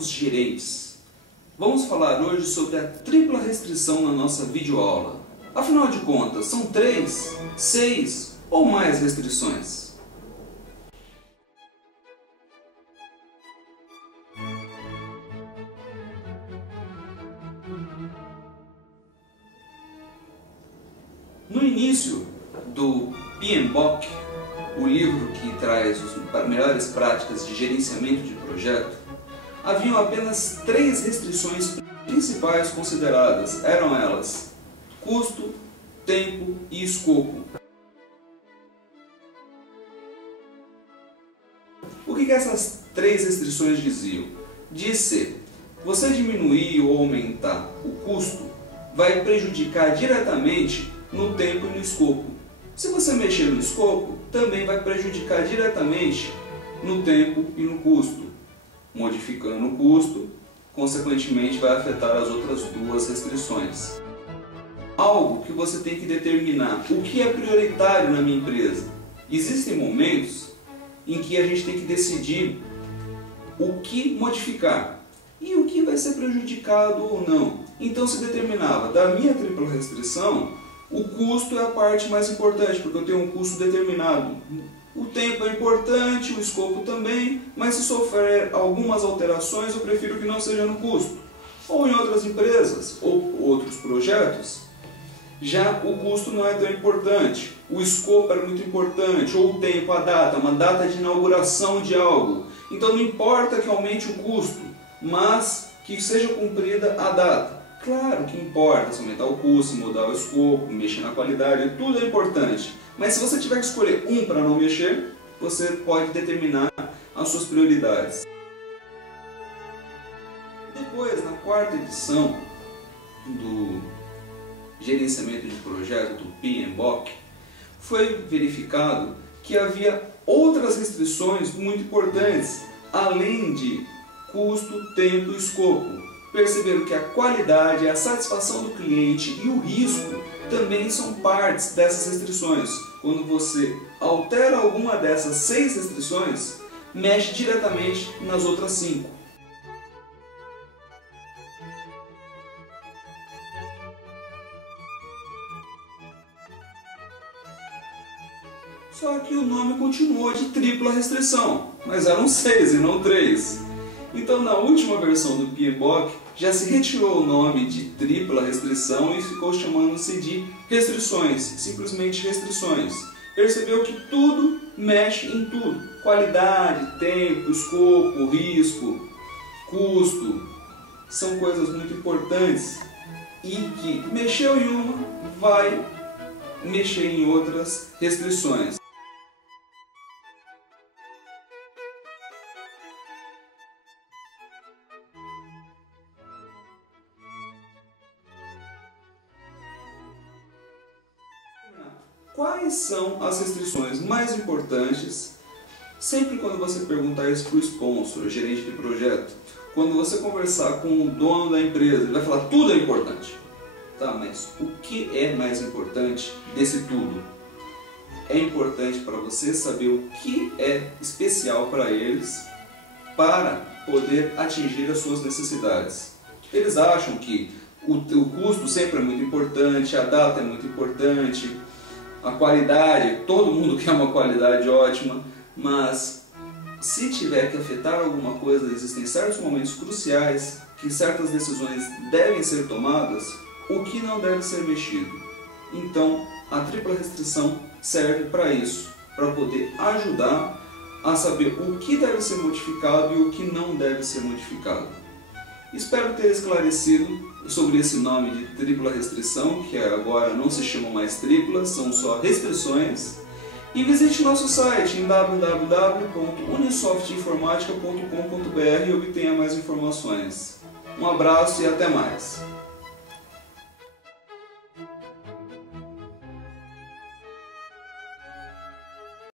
tempos gerentes. Vamos falar hoje sobre a tripla restrição na nossa videoaula. Afinal de contas, são 3, 6 ou mais restrições? No início do PMBOK, o livro que traz as melhores práticas de gerenciamento de projeto, haviam apenas 3 restrições principais consideradas. Eram elas: custo, tempo e escopo. O que essas 3 restrições diziam? Disse: você diminuir ou aumentar o custo vai prejudicar diretamente no tempo e no escopo. Se você mexer no escopo, também vai prejudicar diretamente no tempo e no custo. Modificando o custo, consequentemente vai afetar as outras 2 restrições. Algo que você tem que determinar: o que é prioritário na minha empresa? Existem momentos em que a gente tem que decidir o que modificar e o que vai ser prejudicado ou não. Então se determinava, da minha tripla restrição, o custo é a parte mais importante, porque eu tenho um custo determinado. O tempo é importante, o escopo também, mas se sofrer algumas alterações, eu prefiro que não seja no custo. Ou em outras empresas, ou outros projetos, já o custo não é tão importante. O escopo é muito importante, ou o tempo, a data, uma data de inauguração de algo. Então não importa que aumente o custo, mas que seja cumprida a data. Claro que importa se aumentar o custo, mudar o escopo, mexer na qualidade, tudo é importante. Mas se você tiver que escolher um para não mexer, você pode determinar as suas prioridades. Depois, na 4ª edição do gerenciamento de projeto, do PMBOK, foi verificado que havia outras restrições muito importantes, além de custo, tempo e escopo. Perceberam que a qualidade, a satisfação do cliente e o risco também são partes dessas restrições. Quando você altera alguma dessas 6 restrições, mexe diretamente nas outras 5. Só que o nome continuou de tripla restrição, mas eram 6 e não 3. Então, na última versão do PMBOK, já se retirou o nome de tripla restrição e ficou chamando-se de restrições, simplesmente restrições. Percebeu que tudo mexe em tudo: qualidade, tempo, escopo, risco, custo. São coisas muito importantes e que mexeu em uma, vai mexer em outras restrições. Quais são as restrições mais importantes? Sempre quando você perguntar isso para o sponsor, o gerente de projeto, quando você conversar com o dono da empresa, ele vai falar: tudo é importante. Tá, mas o que é mais importante desse tudo? É importante para você saber o que é especial para eles para poder atingir as suas necessidades. Eles acham que o custo sempre é muito importante, a data é muito importante, a qualidade, todo mundo quer uma qualidade ótima, mas se tiver que afetar alguma coisa, existem certos momentos cruciais que certas decisões devem ser tomadas, o que não deve ser mexido. Então, a tripla restrição serve para isso, para poder ajudar a saber o que deve ser modificado e o que não deve ser modificado. Espero ter esclarecido sobre esse nome de tripla restrição, que agora não se chamam mais triplas, são só restrições. E visite nosso site em www.unisoftinformatica.com.br e obtenha mais informações. Um abraço e até mais!